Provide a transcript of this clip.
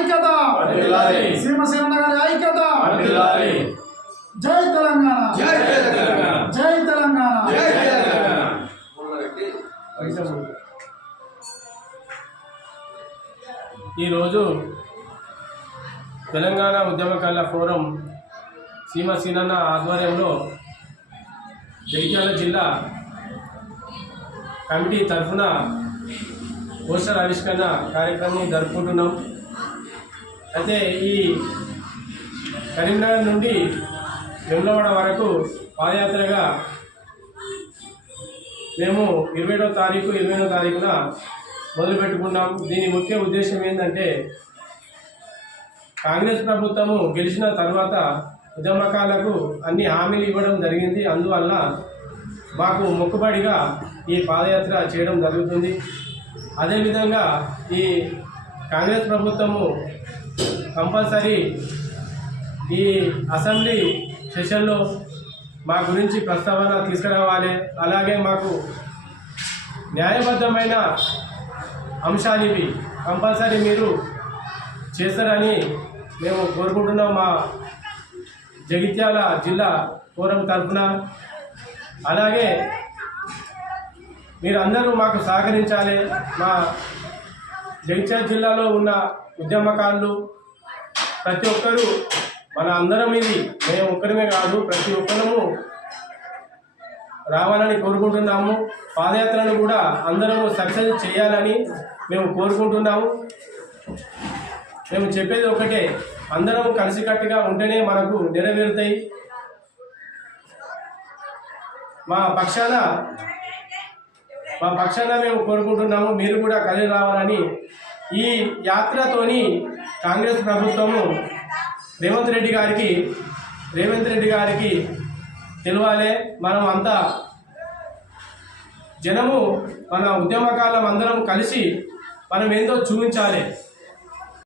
ఐక్యత, సీమశివన్న గారి ఐక్యత. జై తెలంగాణ, జై తెలంగాణ, జై తెలంగాణ. ఈరోజు తెలంగాణ ఉద్యమకారుల ఫోరం సీమశివన్న ఆధ్వర్యంలో జగిత్యాల జిల్లా కమిటీ తరఫున పోస్టర్ ఆవిష్కరణ కార్యక్రమం జరుపుకుంటున్నాం. అయితే ఈ కరీంనగర్ నుండి వేములవాడ వరకు పాదయాత్రగా మేము 27వ తారీఖున మొదలుపెట్టుకున్నాం. దీని ముఖ్య ఉద్దేశం ఏంటంటే, కాంగ్రెస్ ప్రభుత్వము గెలిచిన తర్వాత ఉద్యమకారులకు అన్ని హామీలు ఇవ్వడం జరిగింది. అందువల్ల మాకు మొక్కుబడిగా ఈ పాదయాత్ర చేయడం జరుగుతుంది. అదేవిధంగా ఈ కాంగ్రెస్ ప్రభుత్వము కంపల్సరీ ఈ అసెంబ్లీ సెషన్లో మా గురించి ప్రస్తావన తీసుకురావాలి. అలాగే మాకు న్యాయబద్ధమైన అంశాలు ఇవి కంపల్సరీ మీరు చేస్తారని మేము కోరుకుంటున్నాం మా జగిత్యాల జిల్లా ఫోరం తరఫున. అలాగే మీరందరూ మాకు సహకరించాలి. మా జగిత్యాల జిల్లాలో ఉన్న ఉద్యమకారులు ప్రతి ఒక్కరూ మన అందరం, ఇది మేము ఒక్కరమే కాదు, ప్రతి ఒక్కరము రావాలని కోరుకుంటున్నాము. పాదయాత్రను కూడా అందరము సక్సెస్ చేయాలని మేము కోరుకుంటున్నాము. మేము చెప్పేది ఒకటే, అందరం కలిసికట్టుగా ఉంటేనే మనకు నెరవేరుతాయి. మా పక్షాన మేము కోరుకుంటున్నాము. మీరు కూడా కలిసి రావాలని. ఈ యాత్రతోని కాంగ్రెస్ ప్రభుత్వము రేవంత్ రెడ్డి గారికి తెలియాలి. మనం అంతా జనము, మన ఉద్యమకాలం అందరం కలిసి మనం ఏందో చూపించాలి.